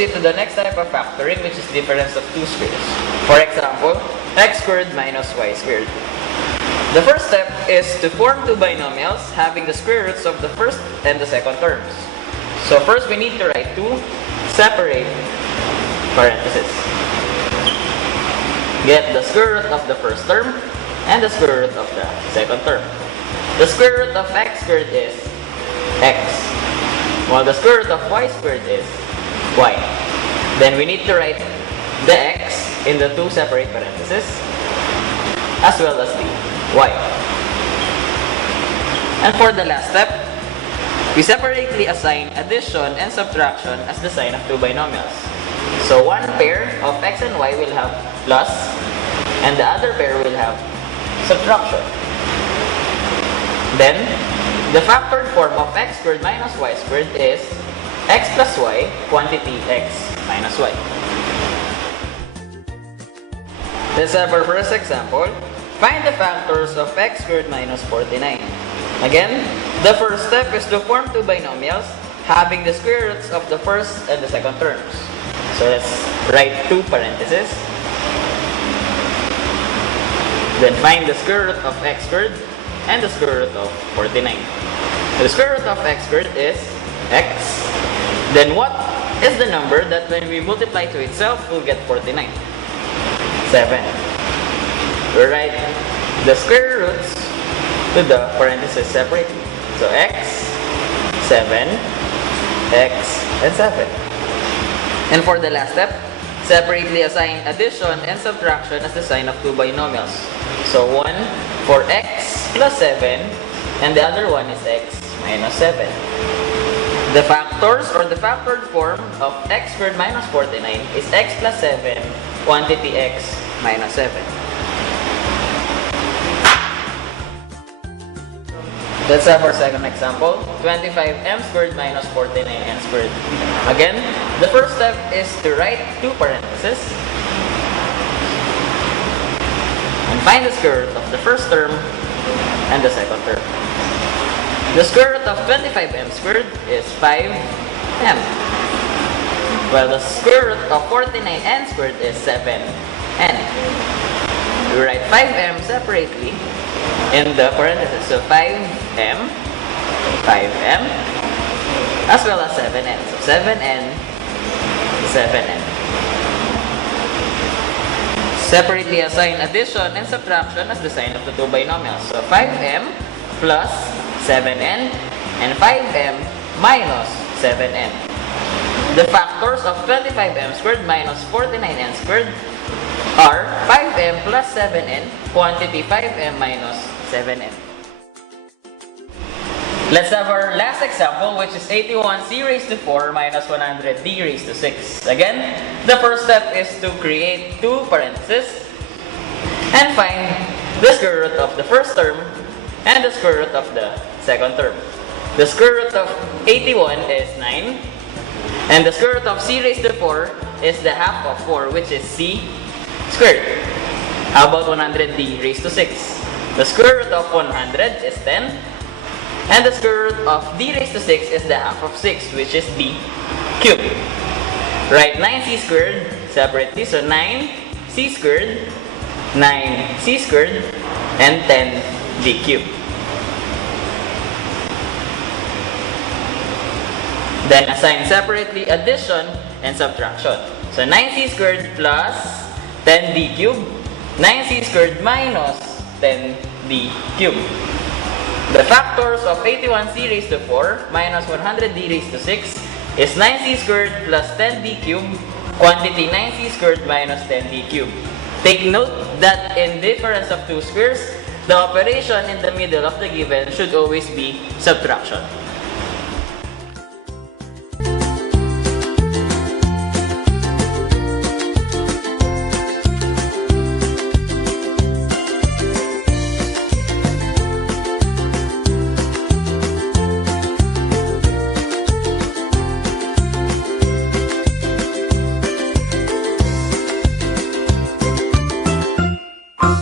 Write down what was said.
proceed to the next type of factoring, which is difference of two squares. For example, x squared minus y squared. The first step is to form two binomials having the square roots of the first and the second terms. So first we need to write two separate parentheses. Get the square root of the first term and the square root of the second term. The square root of x squared is x, while the square root of y squared is y. Then we need to write the x in the two separate parentheses as well as the y. And for the last step, we separately assign addition and subtraction as the sign of two binomials. So one pair of x and y will have plus and the other pair will have subtraction. Then, the factored form of x squared minus y squared is x plus y, quantity x minus y. Let's have our first example. Find the factors of x squared minus 49. Again, the first step is to form two binomials having the square roots of the first and the second terms. So let's write two parentheses. Then find the square root of x squared and the square root of 49. The square root of x squared is x. Then what is the number that when we multiply to itself we'll get 49? 7. We write the square roots to the parentheses separately. So x, 7, x, and 7. And for the last step, separately assign addition and subtraction as the sign of two binomials. So one for x plus 7 and the other one is x minus 7. The factors or the factored form of x squared minus 49 is x plus 7, quantity x minus 7. Let's have our second example, 25m squared minus 49n squared. Again, the first step is to write two parentheses and find the square root of the first term and the second term. The square root of 25m squared is 5m, while the square root of 49n squared is 7n. We write 5m separately in the parentheses. So 5m, 5m, as well as 7n. So 7n, 7n. Separately assign addition and subtraction as the sign of the two binomials. So 5m plus 7n and 5m minus 7n. The factors of 25m squared minus 49n squared are 5m plus 7n, quantity 5m minus 7n. Let's have our last example, which is 81c raised to 4 minus 100d raised to 6. Again, the first step is to create two parentheses and find the square root of the first term and the square root of the second term. The square root of 81 is 9, and the square root of c raised to 4 is the half of 4, which is c squared. How about 100d raised to 6? The square root of 100 is 10, and the square root of d raised to 6 is the half of 6, which is d cubed. Write 9c squared separately, so 9c squared, 9c squared, and 10d cubed. Then assign separately addition and subtraction. So 9c squared plus 10d cubed, 9c squared minus 10d cubed. The factors of 81c raised to 4 minus 100d raised to 6 is 9c squared plus 10d cubed, quantity 9c squared minus 10d cubed. Take note that in difference of two squares, the operation in the middle of the given should always be subtraction.